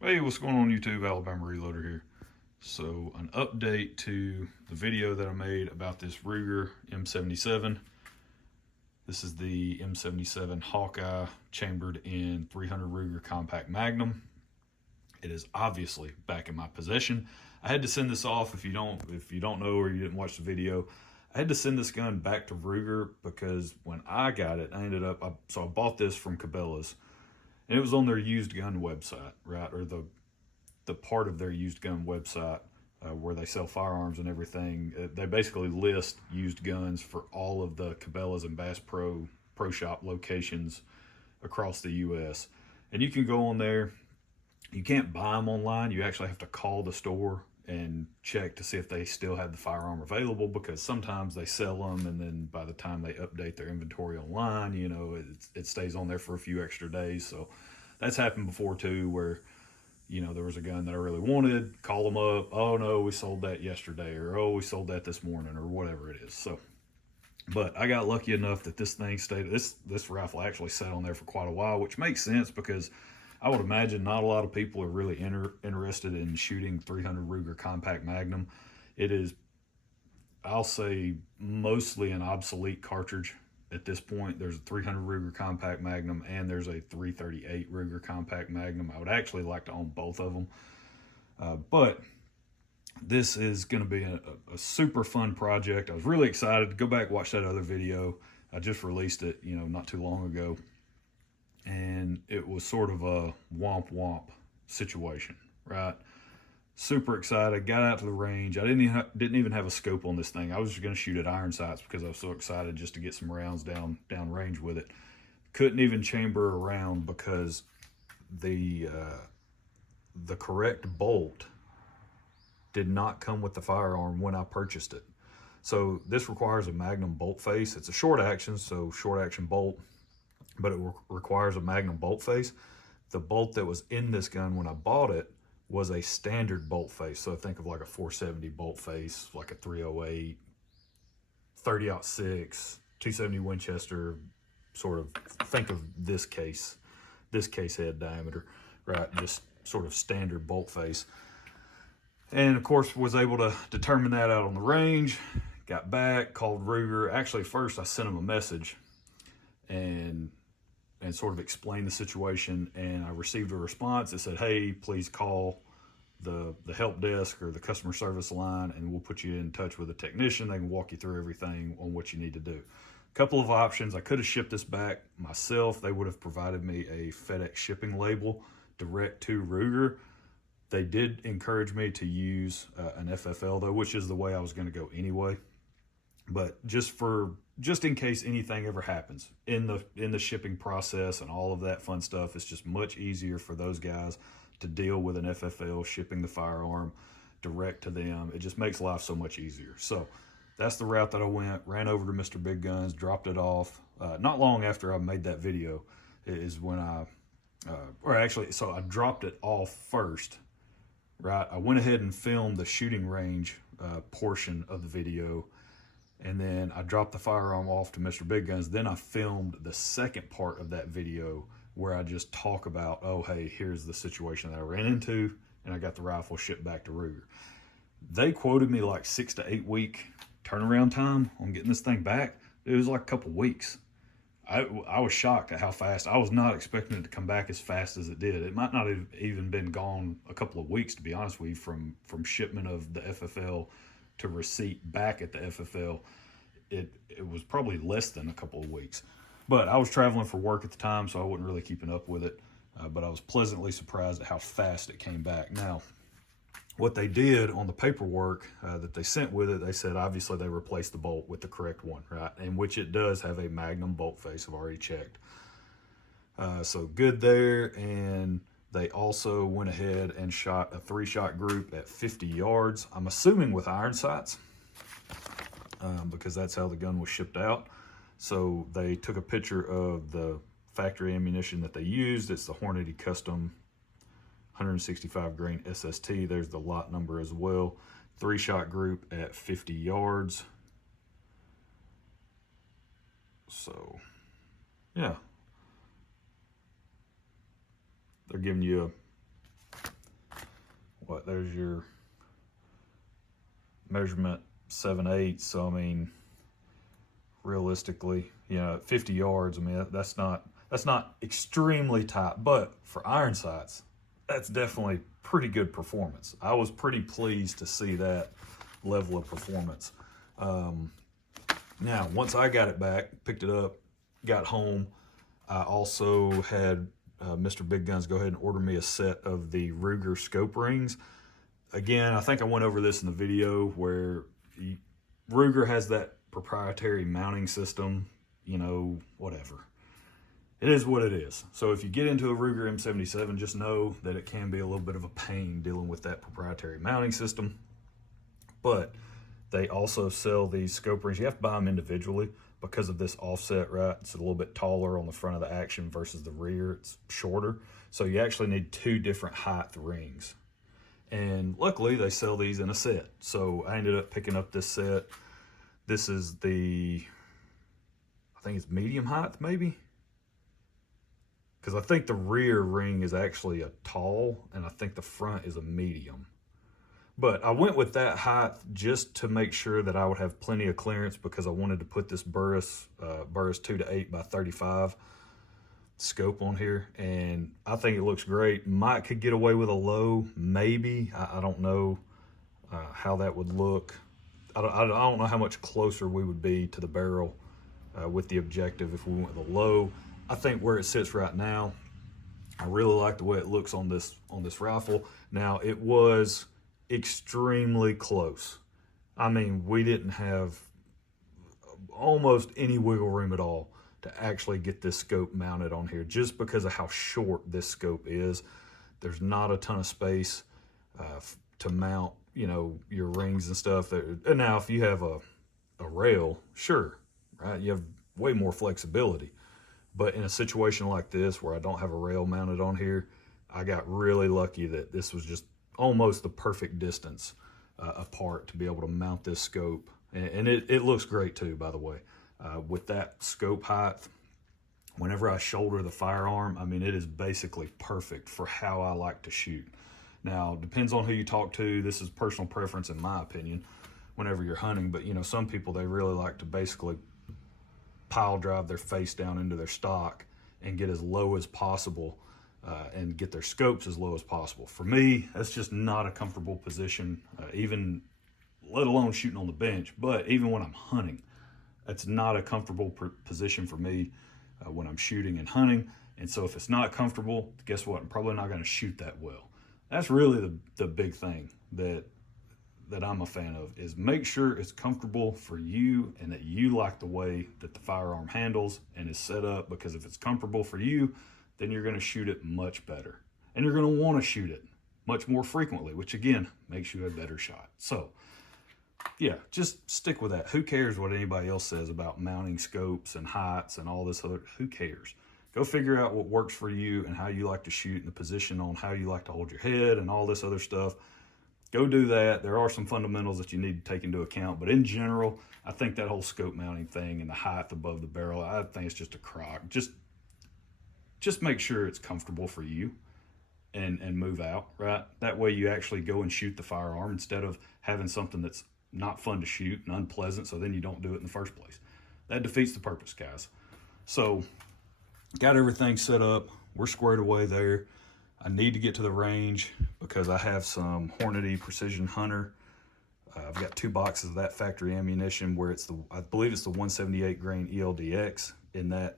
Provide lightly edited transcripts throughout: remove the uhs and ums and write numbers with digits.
Hey, what's going on YouTube? Alabama Reloader here. So, an update to the video that I made about this Ruger M77. This is the M77 Hawkeye chambered in 300 Ruger Compact Magnum. It is obviously back in my possession. I had to send this off. If you don't know or you didn't watch the video, I had to send this gun back to Ruger because when I got it, I bought this from Cabela's, and it was on their used gun website, right, or the part of their used gun website where they sell firearms and everything. They basically list used guns for all of the Cabela's and Bass Pro Shop locations across the U.S. And you can go on there. You can't buy them online. You actually have to call the store and check to see if they still have the firearm available, because sometimes they sell them and then by the time they update their inventory online, it stays on there for a few extra days. So that's happened before too, where there was a gun that I really wanted, call them up, oh no, we sold that yesterday, or oh, we sold that this morning, or whatever it is. So, but I got lucky enough that this rifle actually sat on there for quite a while, which makes sense because I would imagine not a lot of people are really interested in shooting 300 Ruger Compact Magnum. It is, I'll say, mostly an obsolete cartridge at this point. There's a 300 Ruger Compact Magnum and there's a 338 Ruger Compact Magnum. I would actually like to own both of them. But this is going to be a super fun project. I was really excited to go back and watch that other video. I just released it, not too long ago. And it was sort of a womp womp situation, right? Super excited, got out to the range. I didn't even have a scope on this thing. I was just going to shoot at iron sights because I was so excited just to get some rounds down range with it. Couldn't even chamber a round because the correct bolt did not come with the firearm when I purchased it. So this requires a Magnum bolt face. It's a short action, so short action bolt, but it requires a Magnum bolt face. The bolt that was in this gun when I bought it was a standard bolt face. So think of like a 470 bolt face, like a 308, 30-06, 270 Winchester, sort of think of this case head diameter, right? Just sort of standard bolt face. And of course was able to determine that out on the range, got back, called Ruger. Actually, first I sent him a message and sort of explained the situation, and I received a response that said, hey, please call the help desk or the customer service line and we'll put you in touch with a technician. They can walk you through everything on what you need to do. A couple of options. I could have shipped this back myself. They would have provided me a FedEx shipping label direct to Ruger. They did encourage me to use an FFL though, which is the way I was going to go anyway. But just in case anything ever happens in the shipping process and all of that fun stuff, it's just much easier for those guys to deal with an FFL shipping the firearm direct to them. It just makes life so much easier. So that's the route that I went. Ran over to Mr. Big Guns, dropped it off. Not long after I made that video is when so I dropped it off first, right? I went ahead and filmed the shooting range portion of the video, and then I dropped the firearm off to Mr. Big Guns. Then I filmed the second part of that video where I just talk about, oh, hey, here's the situation that I ran into, and I got the rifle shipped back to Ruger. They quoted me like 6 to 8 week turnaround time on getting this thing back. It was like a couple weeks. I was shocked at how fast. I was not expecting it to come back as fast as it did. It might not have even been gone a couple of weeks, to be honest with you, from shipment of the FFL to receipt back at the FFL. It was probably less than a couple of weeks. But I was traveling for work at the time, so I wasn't really keeping up with it. But I was pleasantly surprised at how fast it came back. Now, what they did on the paperwork that they sent with it, they said obviously they replaced the bolt with the correct one, right? And which it does have a Magnum bolt face. I've already checked. So good there. And they also went ahead and shot a 3-shot group at 50 yards. I'm assuming with iron sights, because that's how the gun was shipped out. So they took a picture of the factory ammunition that they used. It's the Hornady Custom 165 grain SST. There's the lot number as well. 3-shot group at 50 yards. So, yeah. They're giving you what, there's your measurement 7/8. So I mean, realistically, you know, at 50 yards, I mean, that's not extremely tight, but for iron sights, that's definitely pretty good performance. I was pretty pleased to see that level of performance. Now, once I got it back, picked it up, got home, I also had Mr. Big Guns go ahead and order me a set of the Ruger scope rings. Again, I think I went over this in the video where Ruger has that proprietary mounting system, you know, whatever. It is what it is. So if you get into a Ruger M77, just know that it can be a little bit of a pain dealing with that proprietary mounting system. But they also sell these scope rings. You have to buy them individually because of this offset, right? It's a little bit taller on the front of the action versus the rear. It's shorter. So you actually need 2 different height rings. And luckily they sell these in a set. So I ended up picking up this set. This is the, I think it's medium height maybe. Because I think the rear ring is actually a tall and I think the front is a medium. But I went with that height just to make sure that I would have plenty of clearance because I wanted to put this Burris 2-8 by 35 scope on here. And I think it looks great. Might could get away with a low, maybe. I don't know how that would look. I don't know how much closer we would be to the barrel with the objective if we went with a low. I think where it sits right now, I really like the way it looks on this rifle. Now, it was extremely close. I mean, we didn't have almost any wiggle room at all to actually get this scope mounted on here just because of how short this scope is. There's not a ton of space to mount, you know, your rings and stuff. And now, if you have a rail, sure, right? You have way more flexibility. But in a situation like this where I don't have a rail mounted on here, I got really lucky that this was just almost the perfect distance apart to be able to mount this scope. And it looks great too, by the way. With that scope height, whenever I shoulder the firearm, I mean, it is basically perfect for how I like to shoot. Now, depends on who you talk to. This is personal preference in my opinion whenever you're hunting. But, you know, some people, they really like to basically pile drive their face down into their stock and get as low as possible and get their scopes as low as possible. For me, that's just not a comfortable position, even let alone shooting on the bench. But even when I'm hunting, that's not a comfortable position for me when I'm shooting and hunting. And so if it's not comfortable, guess what? I'm probably not going to shoot that well. That's really the big thing that I'm a fan of, is make sure it's comfortable for you and that you like the way that the firearm handles and is set up, because if it's comfortable for you, then you're going to shoot it much better. And you're going to want to shoot it much more frequently, which again, makes you a better shot. So yeah, just stick with that. Who cares what anybody else says about mounting scopes and heights and all this other, who cares? Go figure out what works for you and how you like to shoot and the position on how you like to hold your head and all this other stuff. Go do that. There are some fundamentals that you need to take into account, but in general, I think that whole scope mounting thing and the height above the barrel, I think it's just a crock. Just make sure it's comfortable for you and move out, right? That way you actually go and shoot the firearm instead of having something that's not fun to shoot and unpleasant, so then you don't do it in the first place. That defeats the purpose, guys. So, got everything set up. We're squared away there. I need to get to the range because I have some Hornady Precision Hunter. I've got 2 boxes of that factory ammunition where it's I believe it's the 178 grain ELDX in that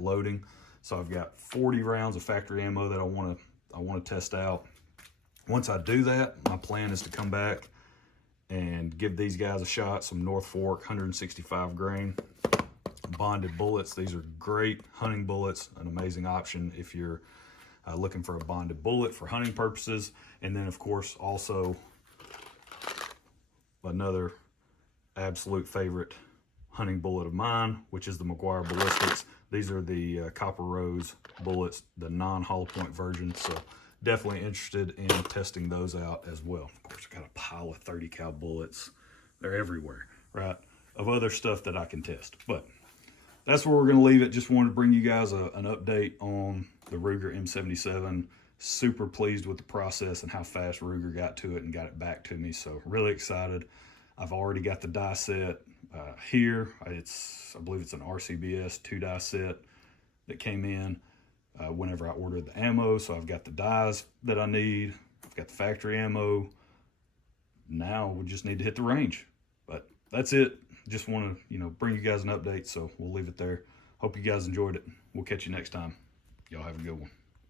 loading. So I've got 40 rounds of factory ammo that I want to test out. Once I do that, my plan is to come back and give these guys a shot. Some North Fork 165 grain bonded bullets. These are great hunting bullets, an amazing option if you're looking for a bonded bullet for hunting purposes. And then of course also another absolute favorite hunting bullet of mine, which is the McGuire Ballistics. These are the Copper Rose bullets, the non-hollow point version. So definitely interested in testing those out as well. Of course, I got a pile of 30 cal bullets. They're everywhere, right? Of other stuff that I can test. But that's where we're going to leave it. Just wanted to bring you guys an update on the Ruger M77 super pleased with the process and how fast Ruger got to it and got it back to me. So really excited. I've already got the die set here. I believe it's an RCBS 2-die set that came in whenever I ordered the ammo. So I've got the dies that I need. I've got the factory ammo. Now we just need to hit the range. But that's it. Just want to, bring you guys an update. So we'll leave it there. Hope you guys enjoyed it. We'll catch you next time. Y'all have a good one.